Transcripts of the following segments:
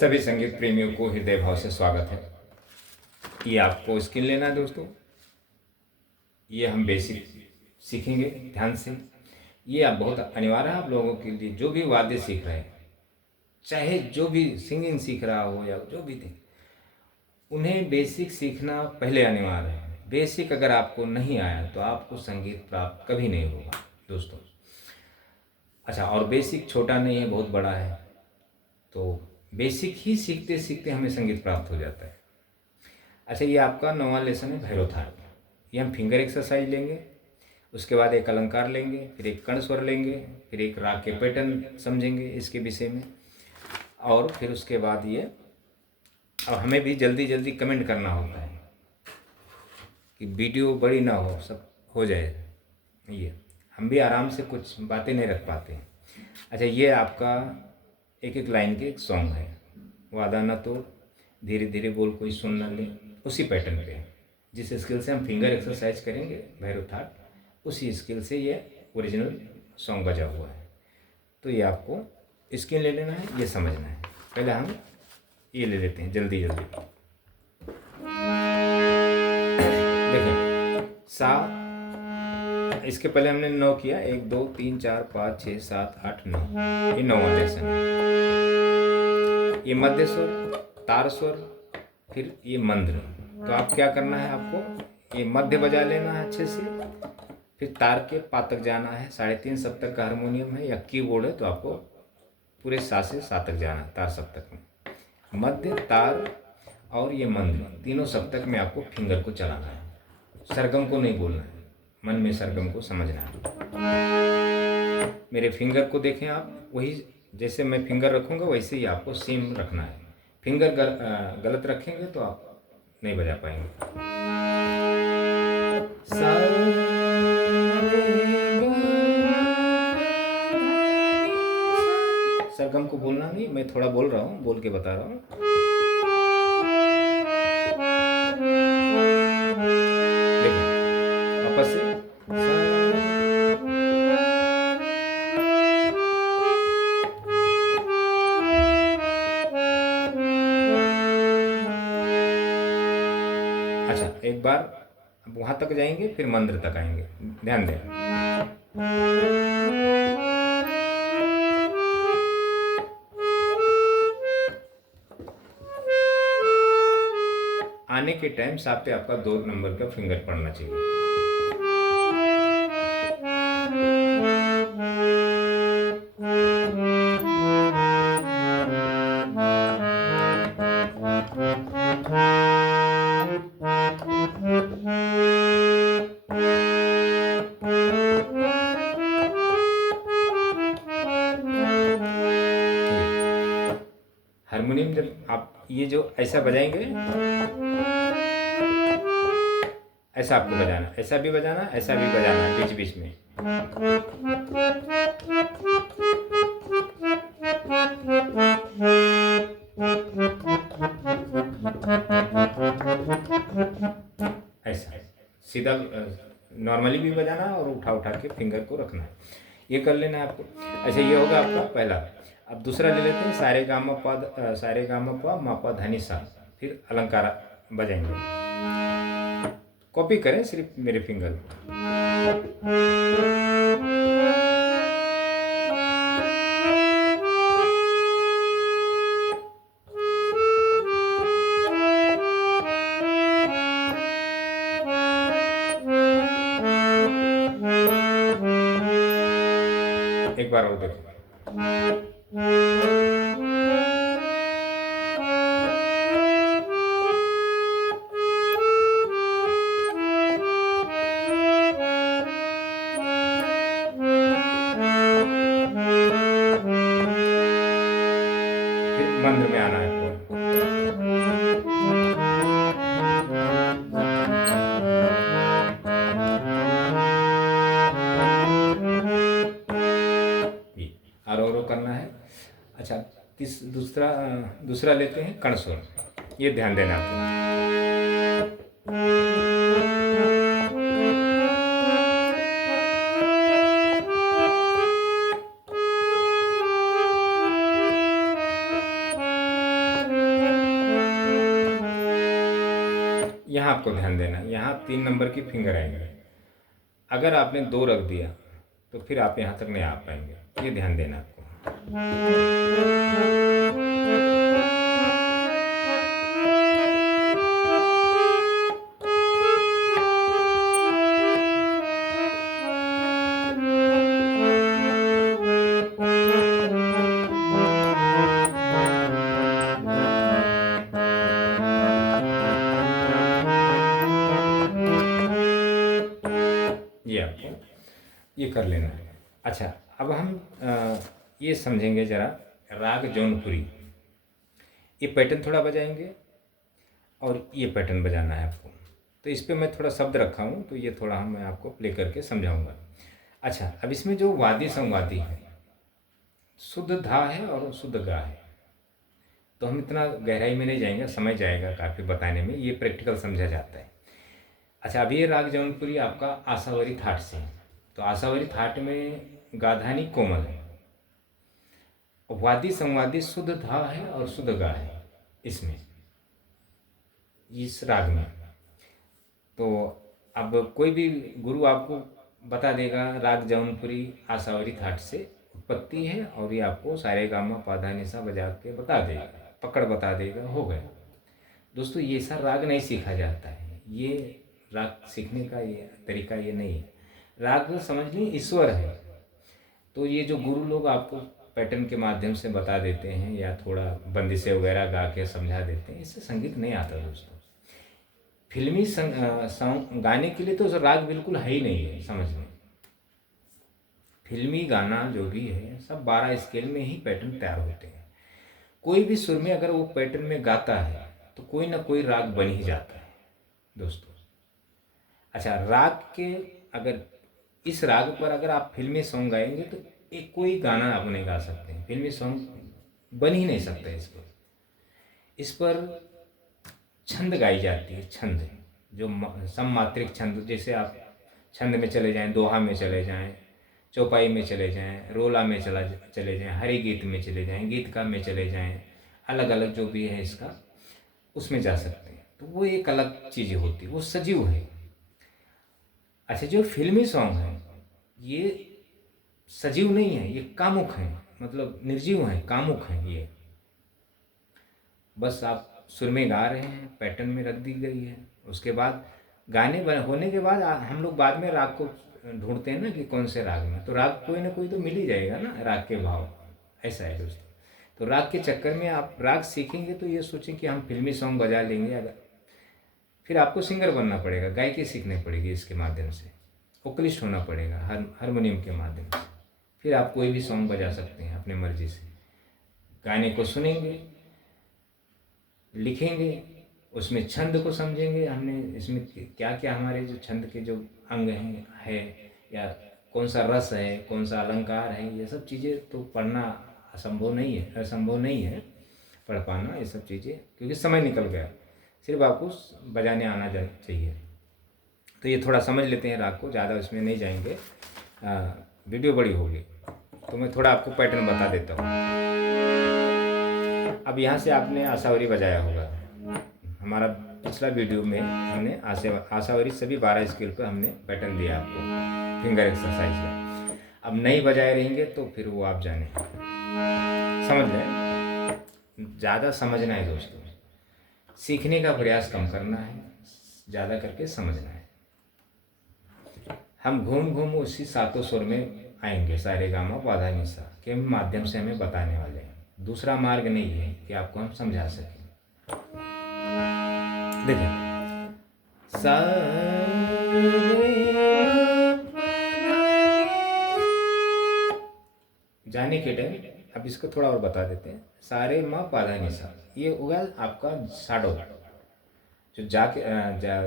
सभी संगीत प्रेमियों को हृदय भाव से स्वागत है। ये आपको स्किल लेना है दोस्तों। ये हम बेसिक सीखेंगे ध्यान से। ये आप बहुत अनिवार्य है आप लोगों के लिए, जो भी वाद्य सीख रहे हैं, चाहे जो भी सिंगिंग सीख रहा हो या जो भी थे, उन्हें बेसिक सीखना पहले अनिवार्य है। बेसिक अगर आपको नहीं आया तो आपको संगीत प्राप्त कभी नहीं होगा दोस्तों। अच्छा, और बेसिक छोटा नहीं है, बहुत बड़ा है। तो बेसिक ही सीखते सीखते हमें संगीत प्राप्त हो जाता है। अच्छा, ये आपका 9वां लेसन है भैरवथाट। ये हम फिंगर एक्सरसाइज लेंगे, उसके बाद एक अलंकार लेंगे, फिर एक कर्ण स्वर लेंगे, फिर एक राग के पैटर्न समझेंगे इसके विषय में, और फिर उसके बाद ये अब हमें भी जल्दी जल्दी कमेंट करना होता है कि वीडियो बड़ी ना हो, सब हो जाए। ये हम भी आराम से कुछ बातें नहीं रख पाते हैं। अच्छा, ये आपका एक एक लाइन के एक सॉन्ग है। वादा न तोड़, धीरे धीरे बोल, कोई सुन न ले, उसी पैटर्न पे है। जिस स्किल से हम फिंगर एक्सरसाइज करेंगे भैरव थाट, उसी स्किल से ये ओरिजिनल सॉन्ग बजा हुआ है। तो ये आपको स्किल ले लेना है, ये समझना है। पहले हम ये ले लेते हैं जल्दी जल्दी। देखें, सा, इसके पहले हमने 9 किया, 1 2 3 4 5 6 7 8 9, ये 9वां लेसन है। ये मध्य स्वर, तार स्वर, फिर ये मंद्र। तो आप क्या करना है, आपको ये मध्य बजा लेना है अच्छे से, फिर तार के पा तक जाना है। 3.5 सप्तक का हारमोनियम है या कीबोर्ड है, तो आपको पूरे सा से सा तक जाना है। तार सप्तक में मध्य, तार और ये मंद्र, तीनों सप्तक में आपको फिंगर को चलाना है। सरगम को नहीं बोलना है, मन में सरगम को समझना है। मेरे फिंगर को देखें आप, वही जैसे मैं फिंगर रखूँगा वैसे ही आपको सेम रखना है। फिंगर गलत रखेंगे तो आप नहीं बजा पाएंगे। सरगम को बोलना नहीं, मैं थोड़ा बोल रहा हूँ, बोल के बता रहा हूँ। देखो वापस से, अच्छा एक बार अब वहाँ तक जाएंगे, फिर मंत्र तक आएंगे, ध्यान दें। आने के टाइम सा पे आपका 2 नंबर का फिंगर पड़ना चाहिए। हारमोनियम जब आप ये जो ऐसा बजाएंगे, ऐसा आपको बजाना, ऐसा भी बजाना, ऐसा भी बजाना बीच बीच में। ऐसा सीधा नॉर्मली भी बजाना और उठा उठा के फिंगर को रखना है। ये कर लेना है आपको। अच्छा, ये होगा आपका पहला। अब दूसरा ले लेते हैं, सारे गा म प, सारे गा म प म प ध नि सा, फिर अलंकार बजाएंगे। कॉपी करें सिर्फ मेरे फिंगर। एक बार और देखो। फिर मंद्र में आना है आपको। और करना है। अच्छा, दूसरा लेते हैं कर्ण स्वर। ये ध्यान देना आपको। आपको ध्यान देना है, यहाँ 3 नंबर की फिंगर आएंगे। अगर आपने 2 रख दिया तो फिर आप यहाँ तक नहीं आ पाएंगे, ये ध्यान देना आपको। ये आपको ये कर लेना है। अच्छा, अब हम ये समझेंगे ज़रा राग जौनपुरी। ये पैटर्न थोड़ा बजाएंगे और ये पैटर्न बजाना है आपको। तो इस पे मैं थोड़ा शब्द रखा हूँ, तो ये थोड़ा मैं आपको प्ले करके समझाऊंगा। अच्छा, अब इसमें जो वादी संवादी है, शुद्ध धा है और शुद्ध गा है, तो हम इतना गहराई में नहीं जाएंगे, समझ जाएगा काफ़ी बताने में, ये प्रैक्टिकल समझा जाता है। अच्छा, अब ये राग जौनपुरी आपका आशावरी थाट से है। तो आशावरी थाट में गाधानी कोमल है, वादी संवादी शुद्ध धा है और शुद्ध गा है इसमें, इस राग में। तो अब कोई भी गुरु आपको बता देगा राग जौनपुरी आशावरी थाट से उत्पत्ति है, और ये आपको सारे गामा पाधा निशा बजा के बता देगा, पकड़ बता देगा, हो गया। दोस्तों, ये सा राग नहीं सीखा जाता है, ये राग सीखने का ये तरीका ये नहीं है। राग समझ लीजिए ईश्वर है। तो ये जो गुरु लोग आपको पैटर्न के माध्यम से बता देते हैं या थोड़ा बंदिशें वगैरह गा के समझा देते हैं, इससे संगीत नहीं आता दोस्तों। फिल्मी गाने के लिए तो राग बिल्कुल है ही नहीं है, समझ लें। फिल्मी गाना जो भी है सब 12 स्केल में ही पैटर्न तैयार होते हैं। कोई भी सुर में अगर वो पैटर्न में गाता है तो कोई ना कोई राग बन ही जाता है दोस्तों। अच्छा, राग के अगर इस राग पर अगर आप फिल्मी सॉन्ग गाएंगे तो एक कोई गाना आप नहीं गा सकते हैं, फिल्मी सॉन्ग बन ही नहीं सकता इस पर छंद गाई जाती है, छंद जो सममात्रिक छंद, जैसे आप छंद में चले जाएं, दोहा में चले जाएं, चौपाई में चले जाएं, रोला में चले जाएं, हरि गीत में चले जाएं, गीतका में चले जाएं, अलग अलग जो भी है इसका उसमें जा सकते हैं। तो वो एक अलग चीज़ होती है, वो सजीव है। अच्छा, जो फिल्मी सॉन्ग है ये सजीव नहीं है, ये कामुक हैं, मतलब निर्जीव हैं, कामुक हैं। ये बस आप सुर में गा रहे हैं, पैटर्न में रख दी गई है, उसके बाद गाने होने के बाद हम लोग बाद में राग को ढूंढते हैं ना कि कौन से राग में, तो राग कोई ना कोई तो मिल ही जाएगा ना, राग के भाव। ऐसा है दोस्तों। तो राग के चक्कर में आप राग सीखेंगे तो ये सोचें कि हम फिल्मी सॉन्ग बजा लेंगे, अगर फिर आपको सिंगर बनना पड़ेगा, गायकी सीखनी पड़ेगी, इसके माध्यम से वोकलिस्ट होना पड़ेगा हारमोनियम के माध्यम से। फिर आप कोई भी सॉन्ग बजा सकते हैं अपनी मर्जी से। गाने को सुनेंगे, लिखेंगे, उसमें छंद को समझेंगे, हमने इसमें क्या क्या हमारे जो छंद के जो अंग हैं या कौन सा रस है, कौन सा अलंकार है, ये सब चीज़ें तो पढ़ना असंभव नहीं है पढ़ पाना ये सब चीज़ें, क्योंकि समय निकल गया। सिर्फ आपको बजाने आना चाहिए। तो ये थोड़ा समझ लेते हैं राग को, ज़्यादा इसमें नहीं जाएंगे, वीडियो बड़ी होगी। तो मैं थोड़ा आपको पैटर्न बता देता हूँ। अब यहाँ से आपने आशावरी बजाया होगा, हमारा पिछला वीडियो में हमने आशावरी सभी 12 स्केल पर हमने पैटर्न दिया आपको फिंगर एक्सरसाइज का। अब नहीं बजाए रहेंगे तो फिर वो आप जाने, समझ लें। ज़्यादा समझना है दोस्तों, सीखने का प्रयास कम करना है, ज़्यादा करके समझना है। हम घूम घूम उसी सातों सुर में आएंगे, सारे गामा पाधा निशा के माध्यम से हमें बताने वाले हैं। दूसरा मार्ग नहीं है कि आपको हम समझा सकें। देखिए, जाने के टाइम अब इसको थोड़ा और बता देते हैं। सारे माँ पाधा निशा, ये होगा आपका साडो। जो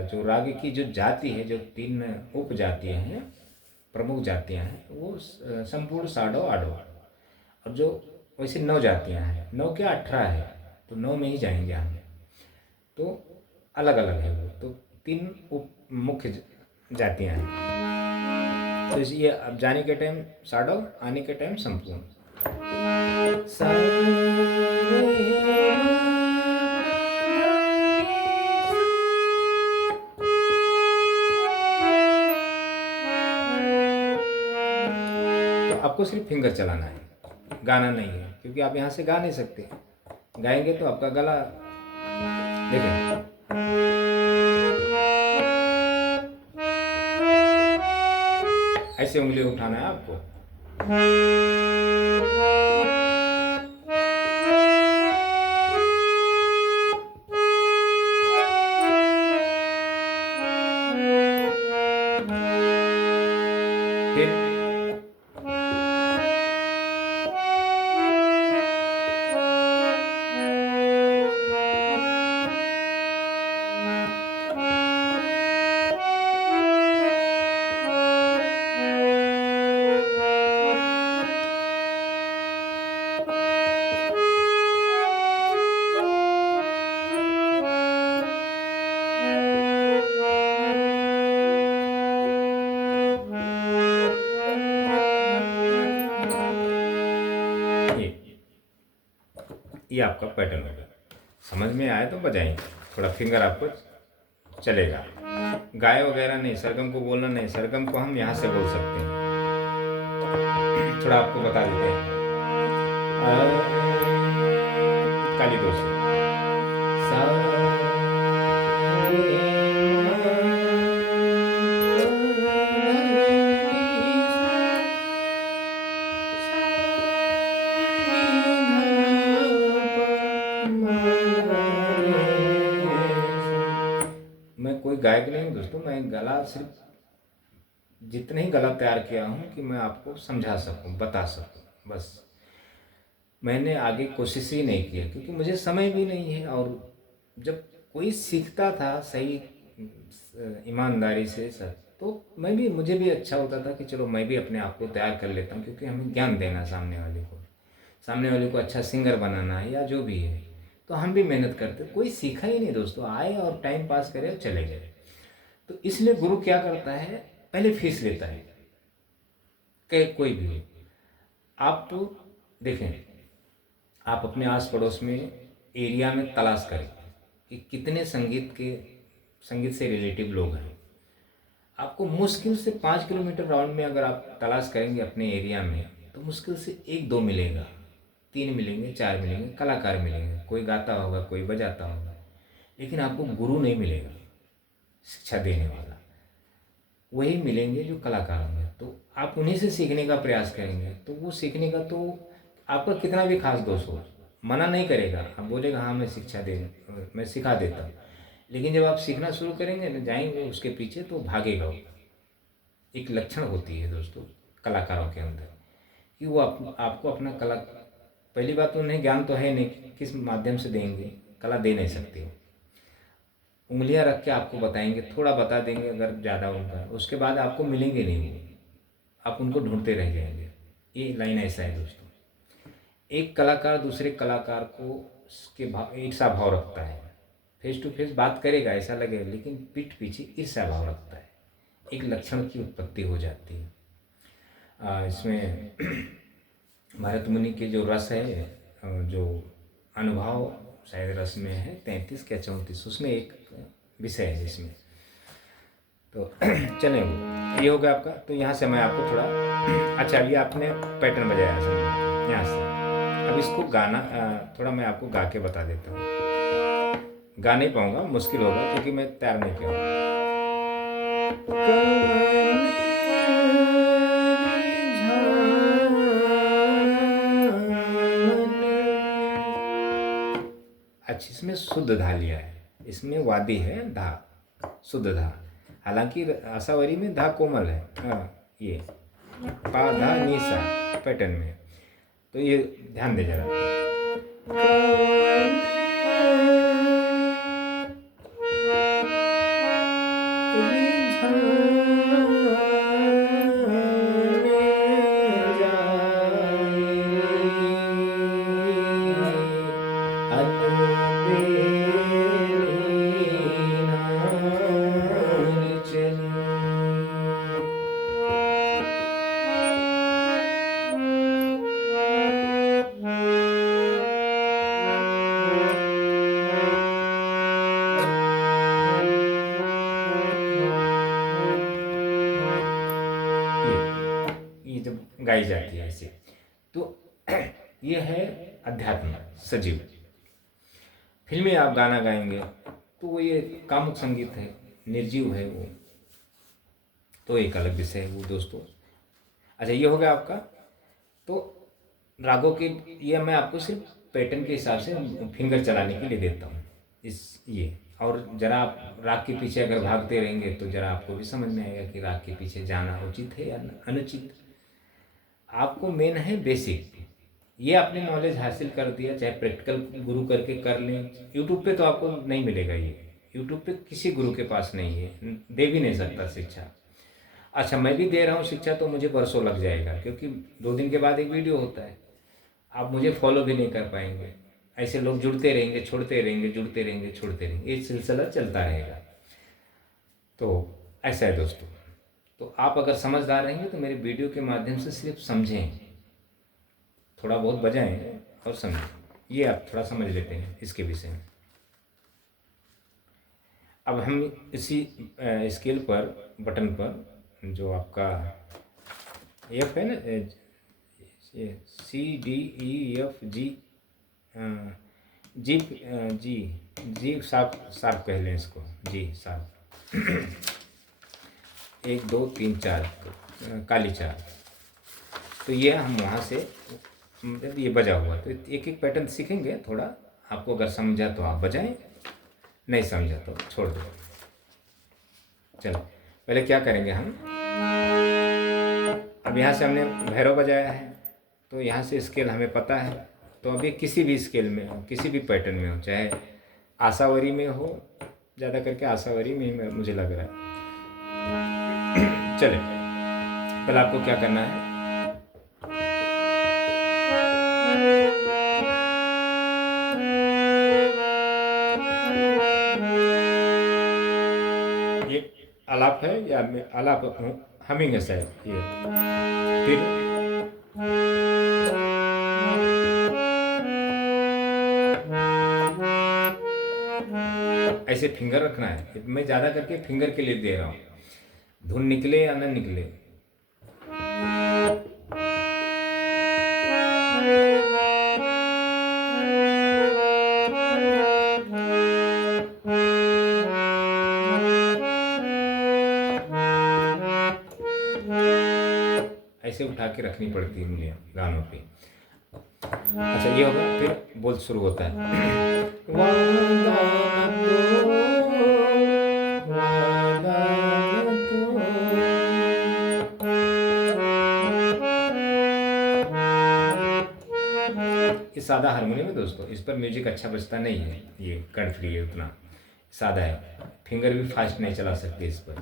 जो राग की जो जाति है, जो 3 उप जातियाँ हैं, प्रमुख जातियाँ हैं, वो संपूर्ण साडो आडो, और जो वैसे 9 जातियाँ हैं, 9 क्या 18 है, तो 9 में ही जाएंगे हम। तो अलग अलग है वो, तो 3 उप मुख्य जातियाँ हैं। तो इसलिए अब जाने के टाइम साडो, आने के टाइम संपूर्ण। आपको सिर्फ फिंगर चलाना है, गाना नहीं है, क्योंकि आप यहाँ से गा नहीं सकते। गाएंगे तो आपका गला, देखें, ऐसे उंगली उठाना है आपको। फिर ये आपका पैटर्न होगा। समझ में आए तो बजाएं, थोड़ा फिंगर आपको चलेगा। गाय वगैरह नहीं, सरगम को बोलना नहीं, सरगम को हम यहाँ से बोल सकते हैं। थोड़ा आपको बता देते हैं, काली दोष मैं कोई गायक नहीं हूँ दोस्तों, मैं गला सिर्फ जितने ही गला तैयार किया हूँ कि मैं आपको समझा सकूँ, बता सकूँ, बस। मैंने आगे कोशिश ही नहीं की, क्योंकि मुझे समय भी नहीं है। और जब कोई सीखता था सही ईमानदारी से सर, तो मुझे भी अच्छा होता था कि चलो मैं भी अपने आप को तैयार कर लेता हूँ, क्योंकि हमें ज्ञान देना सामने वाले को अच्छा सिंगर बनाना है या जो भी है, तो हम भी मेहनत करते। कोई सीखा ही नहीं दोस्तों, आए और टाइम पास करे और चले गए। तो इसलिए गुरु क्या करता है, पहले फीस लेता है, कोई भी हो। आप देखें, आप अपने आस पड़ोस में एरिया में तलाश करें कि कितने संगीत से रिलेटिव लोग हैं। आपको मुश्किल से 5 किलोमीटर राउंड में अगर आप तलाश करेंगे अपने एरिया में, तो मुश्किल से 1-2 मिलेगा, 3 मिलेंगे, 4 मिलेंगे, कलाकार मिलेंगे, कोई गाता होगा, कोई बजाता होगा, लेकिन आपको गुरु नहीं मिलेगा, शिक्षा देने वाला। वही मिलेंगे जो कलाकार होंगे। तो आप उन्हीं से सीखने का प्रयास करेंगे, तो वो सीखने का, तो आपका कितना भी खास दोस्त हो, मना नहीं करेगा, आप बोलेगा हाँ मैं सिखा देता हूँ। लेकिन जब आप सीखना शुरू करेंगे ना, जाएंगे उसके पीछे, तो भागेगा वो। एक लक्षण होती है दोस्तों कलाकारों के अंदर, कि वो आपको अपना कला, पहली बात तो उन्हें ज्ञान तो है नहीं, किस माध्यम से देंगे, कला दे नहीं सकते। उंगलियां रख के आपको बताएंगे, थोड़ा बता देंगे अगर ज़्यादा उनका, उसके बाद आपको मिलेंगे नहीं वो, आप उनको ढूंढते रह जाएंगे। ये लाइन ऐसा है दोस्तों। एक कलाकार दूसरे कलाकार को उसके ईर्ष्या भाव रखता है, फेस टू फेस बात करेगा ऐसा लगेगा, लेकिन पीठ पीछे ईर्ष्या भाव रखता है। एक लक्षण की उत्पत्ति हो जाती है। इसमें भरत मुनि के जो रस है, जो अनुभव शायद रस में है 33 या 34, उसमें एक विषय है इसमें। तो चलें, वो ये हो गया आपका। तो यहाँ से मैं आपको थोड़ा अच्छा, अभी आपने पैटर्न बजाया समझो यहाँ से। अब इसको गाना थोड़ा मैं आपको गा के बता देता हूँ। गा नहीं पाऊँगा, मुश्किल होगा, क्योंकि मैं तैयार नहीं किया हूँ। अच्छा, इसमें शुद्ध धा लिया है, इसमें वादी है धा, शुद्ध धा। हालांकि आशावरी में धा कोमल है, ये पा धा नी सा पैटर्न में, तो ये ध्यान दे जरा। गाई जाती है ऐसे। तो ये है अध्यात्म सजीव। फिल्मी आप गाना गाएंगे तो वो ये कामुक संगीत है, निर्जीव है वो, तो एक अलग विषय है वो दोस्तों। अच्छा, ये हो गया आपका। तो रागों के ये मैं आपको सिर्फ पैटर्न के हिसाब से फिंगर चलाने के लिए देता हूँ इस ये। और जरा आप राग के पीछे अगर भागते रहेंगे तो जरा आपको भी समझ में आएगा कि राग के पीछे जाना उचित है या अनुचित। आपको मेन है बेसिक, ये आपने नॉलेज हासिल कर दिया, चाहे प्रैक्टिकल गुरु करके कर लें। यूट्यूब पे तो आपको नहीं मिलेगा ये, यूट्यूब पे किसी गुरु के पास नहीं है, दे भी नहीं सकता शिक्षा। अच्छा, मैं भी दे रहा हूँ शिक्षा तो मुझे बरसों लग जाएगा, क्योंकि 2 दिन के बाद एक वीडियो होता है, आप मुझे फॉलो भी नहीं कर पाएंगे। ऐसे लोग जुड़ते रहेंगे, छोड़ते रहेंगे, जुड़ते रहेंगे, छोड़ते रहेंगे, ये सिलसिला चलता रहेगा। तो ऐसा है दोस्तों। तो आप अगर समझदार रहेंगे तो मेरे वीडियो के माध्यम से सिर्फ समझें, थोड़ा बहुत बजाएं और समझें। ये आप थोड़ा समझ लेते हैं इसके विषय में। अब हम इसी स्केल पर, बटन पर जो आपका एफ है ना, CDEFG, जी, जी जी साफ साफ कह लें इसको, जी साफ 1 2 3 4 काली 4। तो ये हम वहाँ से मतलब ये बजा हुआ, तो एक एक पैटर्न सीखेंगे थोड़ा। आपको अगर समझा तो आप बजाएं, नहीं समझा तो छोड़ दो। चलो पहले क्या करेंगे हम, अब यहाँ से हमने भैरव बजाया है तो यहाँ से स्केल हमें पता है। तो अभी किसी भी स्केल में हो, किसी भी पैटर्न में हो, चाहे आशावरी में हो, ज़्यादा करके आशावरी में ही मुझे लग रहा है। चले, पहले आपको क्या करना है, ये आलाप है या आलाप हमिंग है शायद ये। फिर ऐसे फिंगर रखना है, मैं ज़्यादा करके फिंगर के लिए दे रहा हूँ, धुन निकले या न निकले। ऐसे उठा के रखनी पड़ती है उंगलियां गानों पे। अच्छा, ये होगा, फिर बोल शुरू होता है। ये सादा हारमोनियम है दोस्तों, इस पर म्यूजिक अच्छा बजता नहीं है, ये कर्ण फ्री है, उतना सादा है, फिंगर भी फास्ट नहीं चला सकते इस पर।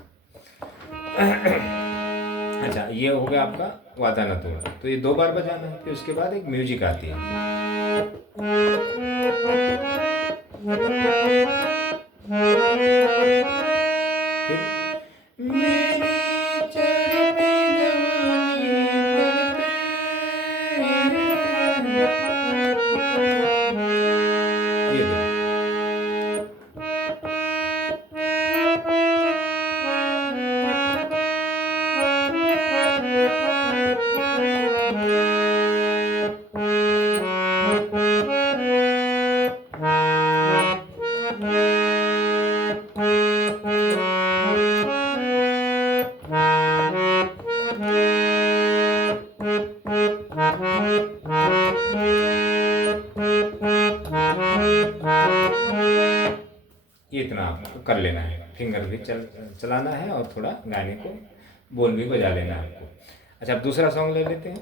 अच्छा, ये हो गया आपका वादा न तोड़, तो ये 2 बार बजाना है, फिर उसके बाद एक म्यूजिक आती है। फिर मेरी चढ़ती जवानी ये दो। ये इतना आपको कर लेना है, फिंगर भी चलाना है और थोड़ा गाने को बोल भी बजा लेना है आपको। अच्छा, अब दूसरा सॉन्ग ले लेते हैं।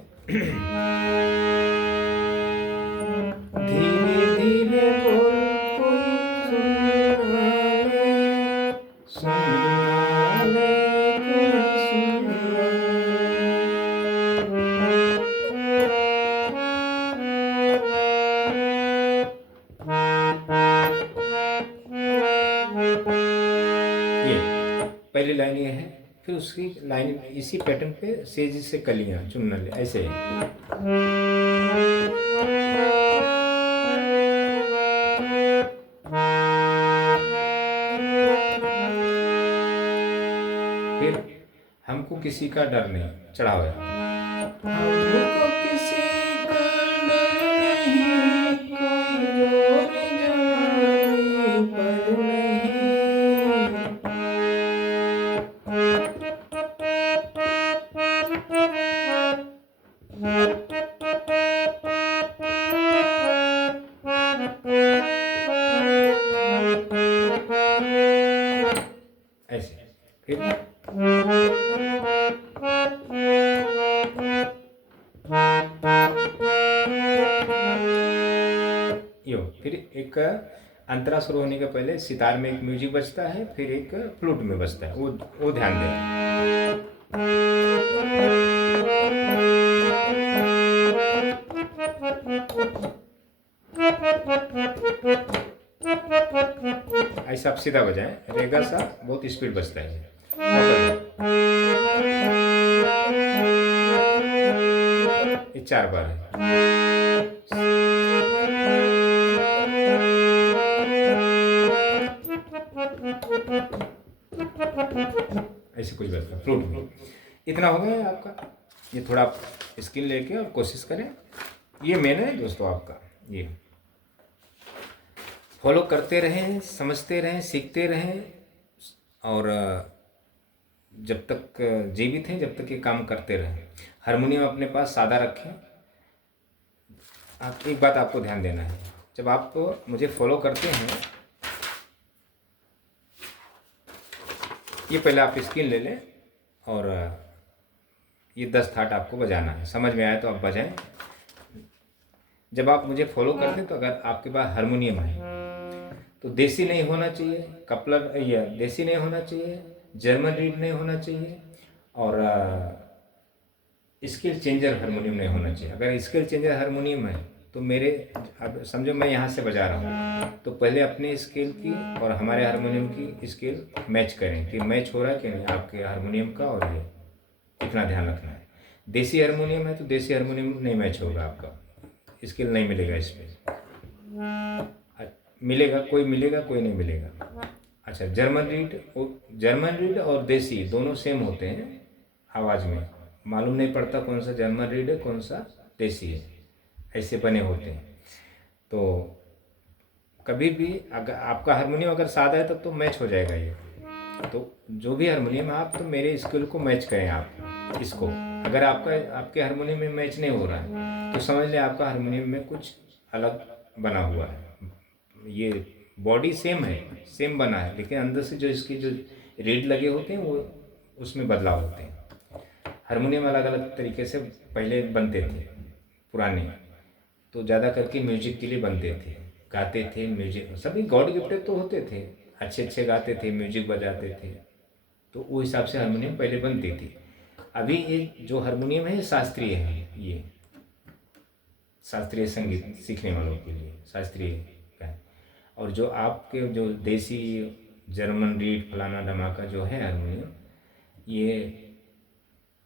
धीरे धीरे बोल कोई सुना ले कोई सुना ले। ये पहली लाइन ये है, फिर उसकी लाइन इसी पैटर्न पे सेज से कलियां चुनना ले, ऐसे फिर हमको किसी का डर नहीं, चढ़ाओ है। हमको किसी का डर नहीं, कोई जोर जमाने पर नहीं। ऐसे फिर यो फिर एक अंतरा शुरू होने के पहले सितार में एक म्यूजिक बजता है, फिर एक फ्लूट में बजता है, वो ध्यान दें। ऐसा आप सीधा बजाएं, रेगा सा बहुत स्पीड बजता है। ये 4 बार है। ऐसे कुछ बजता है फ्लूट में। इतना हो गया आपका। ये थोड़ा आप स्किल लेके और कोशिश करें। ये मेन है दोस्तों आपका। ये फॉलो करते रहें, समझते रहें, सीखते रहें, और जब तक जीवित हैं जब तक ये काम करते रहें। हारमोनियम अपने पास सादा रखें। आप एक बात आपको ध्यान देना है, जब आप मुझे फॉलो करते हैं, ये पहले आप स्किल ले लें और ये 10 थाट आपको बजाना है। समझ में आया तो आप बजाएं। जब आप मुझे फॉलो करते हैं तो अगर आपके पास हारमोनियम है तो देसी नहीं होना चाहिए, कपलर या देसी नहीं होना चाहिए, जर्मन रीड नहीं होना चाहिए, और स्केल चेंजर हारमोनियम नहीं होना चाहिए। अगर स्केल चेंजर हारमोनियम है तो मेरे, अब समझो मैं यहाँ से बजा रहा हूँ तो पहले अपने स्केल की और हमारे हारमोनियम की स्केल मैच करें कि मैच हो रहा है कि नहीं आपके हारमोनियम का, और ये इतना ध्यान रखना है। देसी हारमोनियम है तो देसी हारमोनियम नहीं मैच होगा, आपका स्केल नहीं मिलेगा इसमें। मिलेगा, कोई मिलेगा, कोई नहीं मिलेगा। अच्छा, जर्मन रीड और देसी दोनों सेम होते हैं आवाज़ में। मालूम नहीं पड़ता कौन सा जर्मन रीड है कौन सा देसी है, ऐसे बने होते हैं। तो कभी भी अगर आपका हारमोनियम अगर सादा है तब तो मैच हो जाएगा ये। तो जो भी हारमोनियम है आप तो मेरे स्केल को मैच करें आप इसको। अगर आपके हारमोनियम में मैच नहीं हो रहा है तो समझ लें आपका हारमोनियम में कुछ अलग बना हुआ है। ये बॉडी सेम है, सेम बना है, लेकिन अंदर से जो इसके जो रीड लगे होते हैं वो उसमें बदलाव होते हैं। हारमोनियम अलग अलग तरीके से पहले बनते थे पुराने, तो ज़्यादा करके म्यूजिक के लिए बनते थे, गाते थे म्यूजिक। सभी गॉड गिफ्टेड तो होते थे, अच्छे अच्छे गाते थे, म्यूजिक बजाते थे, तो वो हिसाब से हारमोनियम पहले बनती थी। अभी ये जो हारमोनियम है शास्त्रीय है, ये शास्त्रीय संगीत सीखने वालों के लिए शास्त्रीय है। और जो आपके जो देसी जर्मन रीड फलाना धमाका जो है हारमोनियम, ये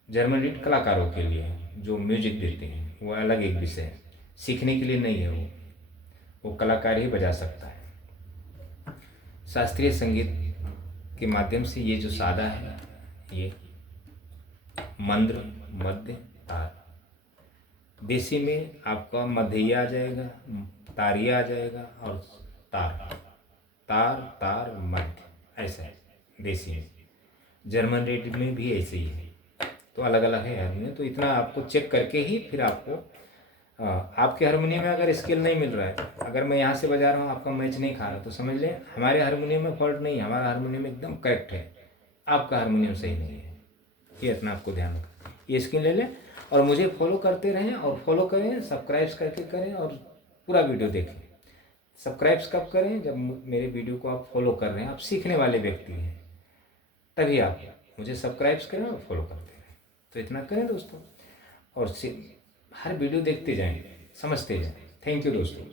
जर्मन रीड कलाकारों के लिए है जो म्यूजिक देते हैं, वो अलग एक विषय है, सीखने के लिए नहीं है। वो कलाकार ही बजा सकता है। शास्त्रीय संगीत के माध्यम से ये जो सादा है, ये मंद्र, मध्य, तार। देसी में आपका मध्यया आ जाएगा, तारिया आ जाएगा, और तार तार तार मध्य, ऐसा है देसी में। जर्मन रीड में भी ऐसे ही है, तो अलग अलग है हारमोनियम। तो इतना आपको चेक करके ही फिर आपको आपके हारमोनियम में अगर स्केल नहीं मिल रहा है, अगर मैं यहाँ से बजा रहा हूँ आपका मैच नहीं खा रहा, तो समझ लें हमारे हारमोनियम में फॉल्ट नहीं है, हमारा हारमोनियम एकदम करेक्ट है, आपका हारमोनियम सही नहीं है। ये इतना आपको ध्यान रखना। ये स्केल ले लें और मुझे फॉलो करते रहें, और फॉलो करें, सब्सक्राइब करके करें, और पूरा वीडियो देखें। सब्सक्राइब कब करें? जब मेरे वीडियो को आप फॉलो कर रहे हैं, आप सीखने वाले व्यक्ति हैं, तभी आप मुझे सब्सक्राइब करें और फॉलो करते रहें। तो इतना करें दोस्तों, और हर वीडियो देखते जाएं, समझते जाएं। थैंक यू दोस्तों।